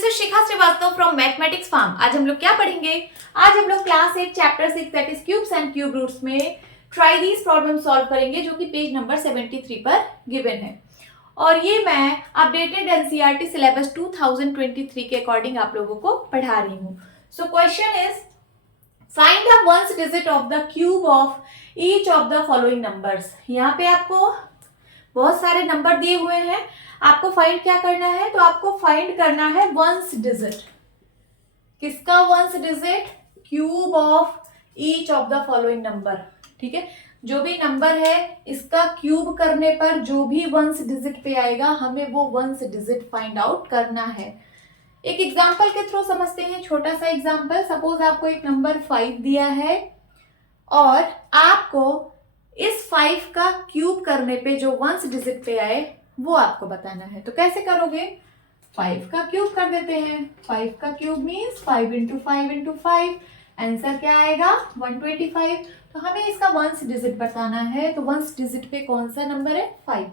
This is Shikha Srivastava from mathematics farm. आज हम लोग क्या पढ़ेंगे? आज हम लोग class 8 chapter 6 that is cubes and cube roots में ट्राई दीज प्रॉब्लम सॉल्व करेंगे, जो कि पेज नंबर 73 पर गिवन है। और ये मैं अपडेटेड एनसीईआरटी सिलेबस 2023 के अकॉर्डिंग आप लोगों को पढ़ा रही हूँ। So question is find the ones digit of the cube of each of the following numbers. यहाँ पे आपको बहुत सारे नंबर दिए हुए हैं, आपको फाइंड क्या करना है? तो आपको फाइंड करना है वंस डिजिट। किसका ones digit? Cube of each of the following number. ठीक है, जो भी नंबर है इसका क्यूब करने पर जो भी वंस डिजिट पे आएगा हमें वो वंस डिजिट फाइंड आउट करना है। एक एग्जांपल के थ्रू समझते हैं, छोटा सा एग्जांपल। सपोज आपको एक नंबर 5 दिया है और आपको इस 5 का क्यूब करने पे जो वंस डिजिट पे आए वो आपको बताना है। तो कैसे करोगे? 5 का क्यूब कर देते हैं। 5 का cube means 5 into 5 into 5। Answer क्या आएगा? 125। तो हमें इसका वंस डिजिट बताना है। तो वंस डिजिट पे कौन सा नंबर है? 5।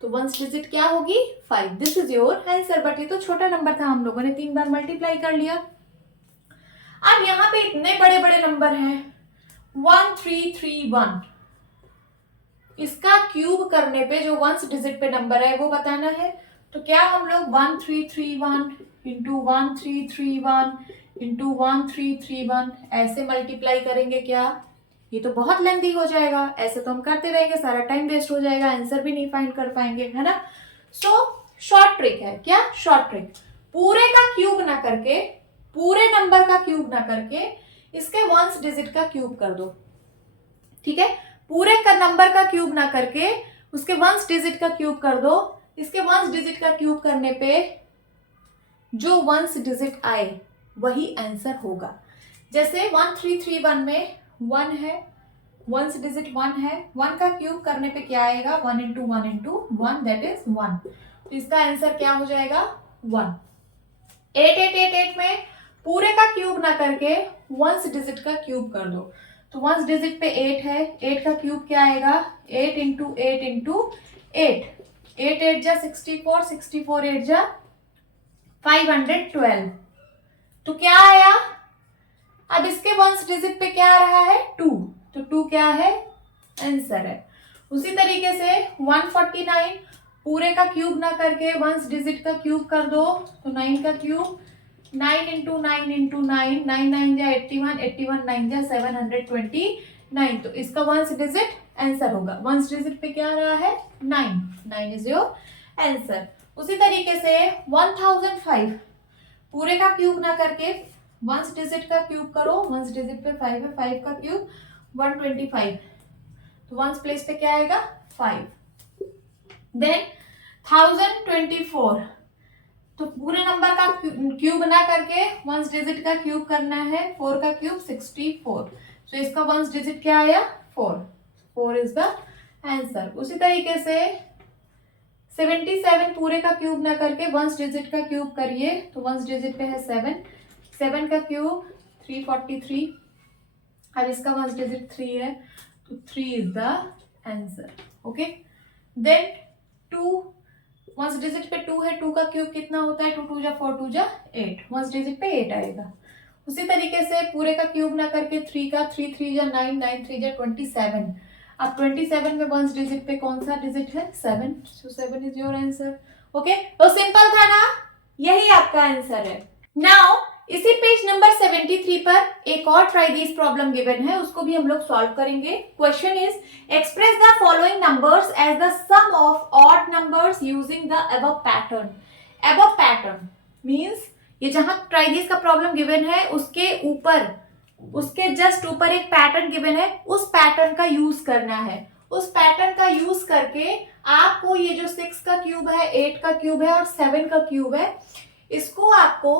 तो वंस डिजिट क्या होगी? 5। This is your answer. But ये तो छोटा नंबर था, हम लोगों ने 3 बार मल्टीप्लाई कर लिया। अब यहाँ पे इतने बड़े बड़े नंबर हैं, 1331। इसका क्यूब करने पे जो वंस डिजिट पे नंबर है वो बताना है। तो क्या हम लोग 1331 इंटू 1331 इंटू 1331 ऐसे मल्टीप्लाई करेंगे क्या? ये तो बहुत लेंथी हो जाएगा। ऐसे तो हम करते रहेंगे, सारा टाइम वेस्ट हो जाएगा, आंसर भी नहीं फाइंड कर पाएंगे, है ना। सो शॉर्ट ट्रिक है। क्या शॉर्ट ट्रिक? पूरे का क्यूब ना करके, पूरे नंबर का क्यूब ना करके इसके वंस डिजिट का क्यूब कर दो। ठीक है, पूरे का नंबर का क्यूब ना करके उसके वंस डिजिट का क्यूब कर दो। इसके वंस डिजिट का क्यूब करने पे जो वंस डिजिट आए वही आंसर होगा। जैसे 1331 में 1 है, वंस डिजिट 1 है। 1 का क्यूब करने पे क्या आएगा? 1 इंटू 1 इंटू 1 दैट इज 1। तो इसका आंसर क्या हो जाएगा? 1। 8888 में पूरे का क्यूब ना करके वंस डिजिट का क्यूब कर दो। तो वंस डिजिट पे 8 है, 8 का क्यूब क्या आएगा? 8 इंटू 8 इंटू 8। 8 8 जा 64, 64 8 जा 512। तो क्या आया? अब इसके वंस डिजिट पे क्या आ रहा है? 2। तो 2 क्या है? आंसर है। उसी तरीके से 149 पूरे का क्यूब ना करके वंस डिजिट का क्यूब कर दो। तो 9 का क्यूब 9 इंटू 9 इंटू 9, 9 9 जा 81, 81 9 जा 729। तो इसका वंस डिजिट आंसर होगा। वंस डिजिट पे क्या आ रहा है? 9। 9 इज योर आंसर। उसी तरीके से 1005 पूरे का क्यूब ना करके वंस डिजिट का क्यूब करो। वंस डिजिट पे 5 है, 5 का क्यूब 125। तो वंस प्लेस पे क्या आएगा? 5। देन 1024 तो पूरे नंबर का क्यूब ना करके वंस डिजिट का क्यूब करना है। 4 का क्यूब 64। तो इसका वंस डिजिट क्या आया? 4। 4 इज द आंसर। उसी तरीके से 77 पूरे का क्यूब ना करके वंस डिजिट का क्यूब करिए। तो वंस डिजिट पे है 7। 7 का क्यूब 343। अब इसका वंस डिजिट 3 है, तो 3 is the answer. Okay, then 2 ones digit पे 2 है, 2 का क्यूब कितना होता है? 2 2 जा 4 2 जा 8। वंस डिजिट पे 8 आएगा। उसी तरीके से पूरे का क्यूब ना करके 3 का 3 3 जा 9, 9 3 जा 27। अब 27 में वंस डिजिट पे कौन सा डिजिट है? 7। सो 7 इज योर आंसर। ओके, तो सिंपल था ना, यही आपका आंसर है। नाउ इसी पेज नंबर 73 पर एक और ट्राई दीज प्रॉब्लम गिवन है, उसको भी हम लोग सॉल्व करेंगे। Question is express the following numbers as the sum of odd numbers using the above pattern. Above pattern means ये जहां ट्राई दीज का प्रॉब्लम गिवन है उसके ऊपर, उसके जस्ट ऊपर एक पैटर्न गिवन है, उस पैटर्न का यूज करना है। उस पैटर्न का यूज करके आपको ये जो 6 का क्यूब है, 8 का क्यूब है और 7 का क्यूब है, इसको आपको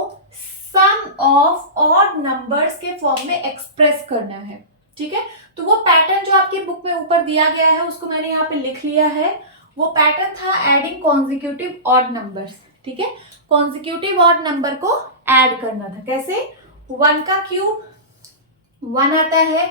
सम ऑफ ऑड नंबर्स के फॉर्म में एक्सप्रेस करना है। ठीक है, तो वो पैटर्न जो आपकी बुक में ऊपर दिया गया है उसको मैंने यहाँ पे लिख लिया है। वो पैटर्न था एडिंग कॉन्जिक्यूटिव ऑड नंबर्स। ठीक है, कॉन्जिक्यूटिव ऑड नंबर को ऐड करना था। कैसे? 1 का क्यूब 1 आता है,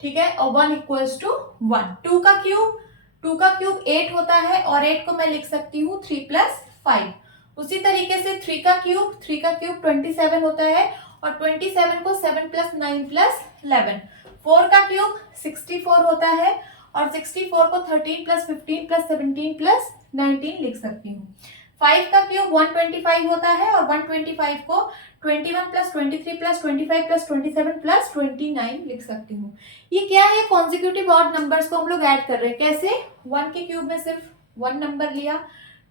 ठीक है, और 1 इक्वल्स टू 1। 2 का क्यूब 8 होता है और 8 को मैं लिख सकती हूँ 3 + 5। उसी तरीके से 3 का क्यूब 27 होता है और 27 को 7 प्लस 9 प्लस 11। 4 का क्यूब 64 होता है और 64 को 13 प्लस 15 प्लस 17 प्लस 19 लिख सकती हूँ। 5 का क्यूब 125 होता है और 125 को 21 प्लस 23 प्लस 25 प्लस 27 प्लस 29 लिख सकती हूँ। ये क्या है, कॉन्जिक्यूटिव ऑड नंबर्स को हम लोग ऐड कर रहे हैं। कैसे? 1 के क्यूब में सिर्फ 1 नंबर लिया,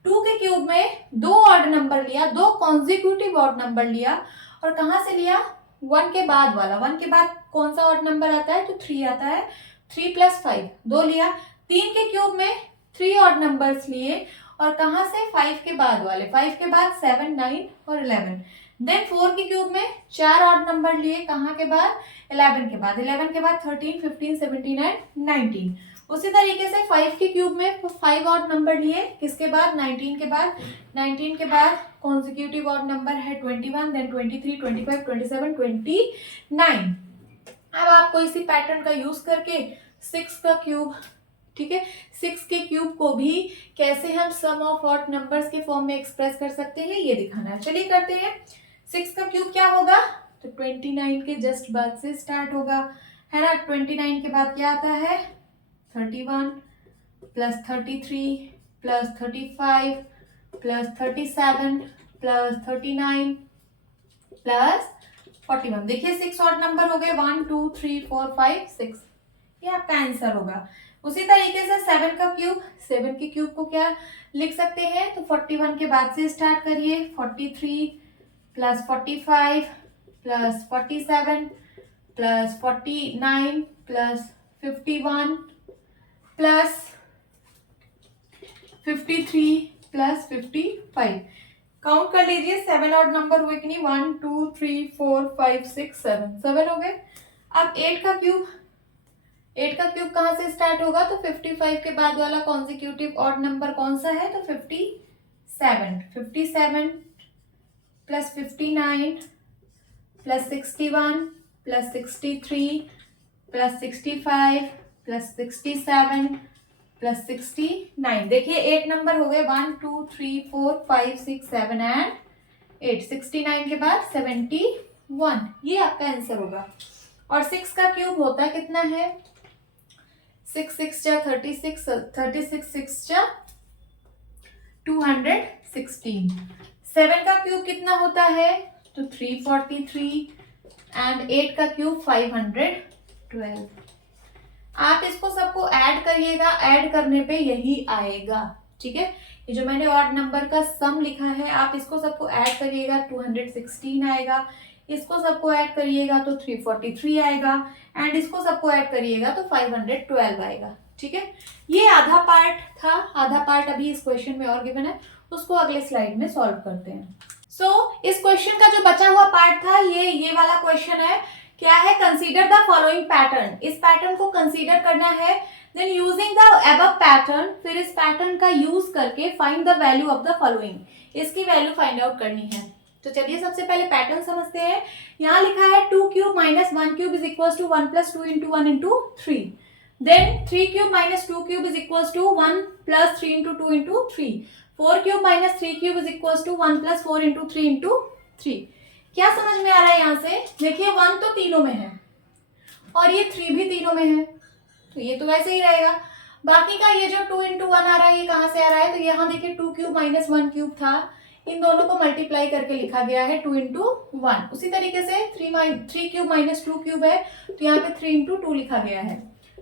2 के क्यूब में 2 ऑड नंबर लिया, 2 कॉन्जिक्यूटिव ऑड नंबर लिया, और कहाँ से लिया? 1 के बाद वाला। 1 के बाद कौन सा ऑड नंबर आता है? तो 3 आता है। 3 प्लस 5 2 लिया। 3 के क्यूब में 3 ऑड नंबर्स लिए, और कहाँ से? 5 के बाद वाले। 5 के बाद 7 9 और 11। देन 4 के क्यूब में 4 ऑड नंबर लिए, कहाँ के बाद? 11 के बाद। 11 के बाद 13 15 17 एंड 19। उसी तरीके से 5 के क्यूब में 5 ऑड नंबर लिए, किसके बाद? 19 के बाद। 19 के बाद कॉन्जिक्यूटिव ऑड नंबर है 21, देन 23 25 27 29। अब आपको इसी पैटर्न का यूज करके 6 का क्यूब, ठीक है, 6 के क्यूब को भी कैसे हम सम ऑफ ऑड नंबर्स के फॉर्म में एक्सप्रेस कर सकते हैं ये दिखाना है। चलिए करते हैं। 6 का क्यूब क्या होगा? तो 29 के जस्ट बाद से स्टार्ट होगा, है ना। 29 के बाद क्या आता है? 31 plus 33 plus 35 plus 37 plus 39 plus 41। देखिए 6 ऑड नंबर हो गए, 1 2 3 4 5 6, ये आपका आंसर होगा। उसी तरीके से 7 का क्यूब, 7 के क्यूब को क्या लिख सकते हैं? तो 41 के बाद से स्टार्ट करिए। 43 plus 45 plus 47 plus 49 plus 51 plus 53 plus 55। Count कर लीजिए 7 ऑड नंबर हुए कि नहीं? 1 2 3 4 5 6 7, 7 हो गए। अब 8 का क्यूब, 8 का क्यूब कहाँ से स्टार्ट होगा? तो 55 के बाद वाला कॉन्जिक्यूटिव ऑड नंबर कौन सा है? तो 57। 57 plus 59 plus 61 plus 63 plus 65 plus 67 plus 69। देखिए 8 नंबर हो गए, 1 2 3 4 5 6 7 एंड 8। 69 के बाद 71, ये आपका आंसर होगा। और 6 का क्यूब होता कितना है? 6 6 जा 36, 36 6 जा 216। 7 का क्यूब कितना होता है? तो 343 एंड 8 का क्यूब 512। आप इसको सबको ऐड करिएगा, ऐड करने पे यही आएगा, ठीक है। ये जो मैंने ऑड नंबर का सम लिखा है, आप इसको सबको ऐड करिएगा, 216 आएगा। इसको सबको ऐड करिएगा तो 343 आएगा, एंड इसको सबको ऐड करिएगा तो 512 आएगा, ठीक है। ये आधा पार्ट था, आधा पार्ट अभी इस क्वेश्चन में और गिवन है, उसको अगले स्लाइड में सॉल्व करते हैं। इस क्वेश्चन का जो बचा हुआ पार्ट था, ये वाला क्वेश्चन है। क्या है? Consider the following pattern. इस पैटर्न को कंसीडर करना है। Then using the above pattern, फिर इस पैटर्न का यूज करके find the value of the following, इसकी वैल्यू फाइंड आउट करनी है। तो चलिए सबसे पहले पैटर्न समझते हैं। यहाँ लिखा है 2 cube minus 1 cube is equal to 1 plus 2 into 1 into 3। Then 3 cube minus 2 cube is equal to 1 plus 3 into 2 into 3। 4 cube minus 3 cube is equal to 1 plus 4 into 3 into 3। क्या समझ में आ रहा है यहाँ से? देखिए 1 तो तीनों में है और ये 3 भी तीनों में है, तो ये तो वैसे ही रहेगा। बाकी का ये जो 2 इंटू 1 आ रहा है, ये कहाँ से आ रहा है? तो यहाँ देखिए 2 क्यूब माइनस 1 क्यूब था, इन दोनों को मल्टीप्लाई करके लिखा गया है 2 इंटू 1। उसी तरीके से 3 क्यूब माइनस 2 क्यूब है, तो यहाँ पे 3 इंटू 2 लिखा गया है।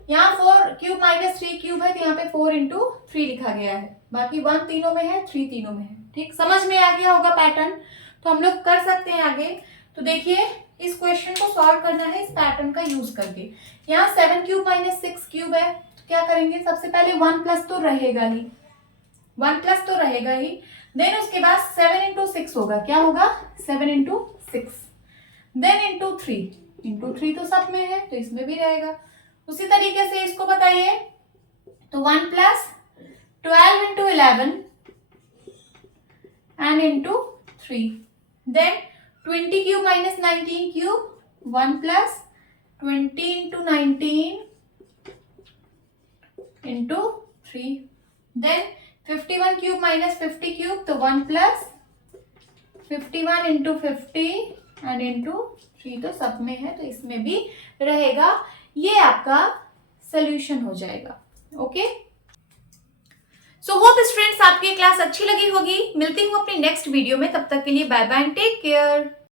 यहाँ 4 क्यूब माइनस 3 क्यूब है, तो यहाँ पे 4 इंटू 3 लिखा गया है। बाकी 1 तीनों में है, 3 तीनों में है। ठीक, समझ में आ गया होगा पैटर्न, तो हम लोग कर सकते हैं आगे। तो देखिए इस क्वेश्चन को सॉल्व करना है इस पैटर्न का यूज करके। यहाँ 7 क्यूब माइनस 6 क्यूब है, तो क्या करेंगे? सबसे पहले 1 प्लस तो रहेगा ही, 1 प्लस तो रहेगा ही। देन उसके बाद 7 इंटू 6 होगा, क्या होगा? 7 इंटू 6। देन इंटू 3 तो सब में है, तो इसमें भी रहेगा। उसी तरीके से इसको बताइए, तो 1 plus 12 into 11 and into 3। Then 20 cube minus 19 cube, 1 plus 20 into 19 into 3। Then 51 cube minus 50 cube, तो 1 प्लस 51 इंटू 50 एंड इंटू 3 तो सब में है, तो इसमें भी रहेगा। ये आपका सोल्यूशन हो जाएगा। ओके, सो होप स्टूडेंट्स आपकी क्लास अच्छी लगी होगी। मिलती हूँ अपनी नेक्स्ट वीडियो में, तब तक के लिए bye bye and take care.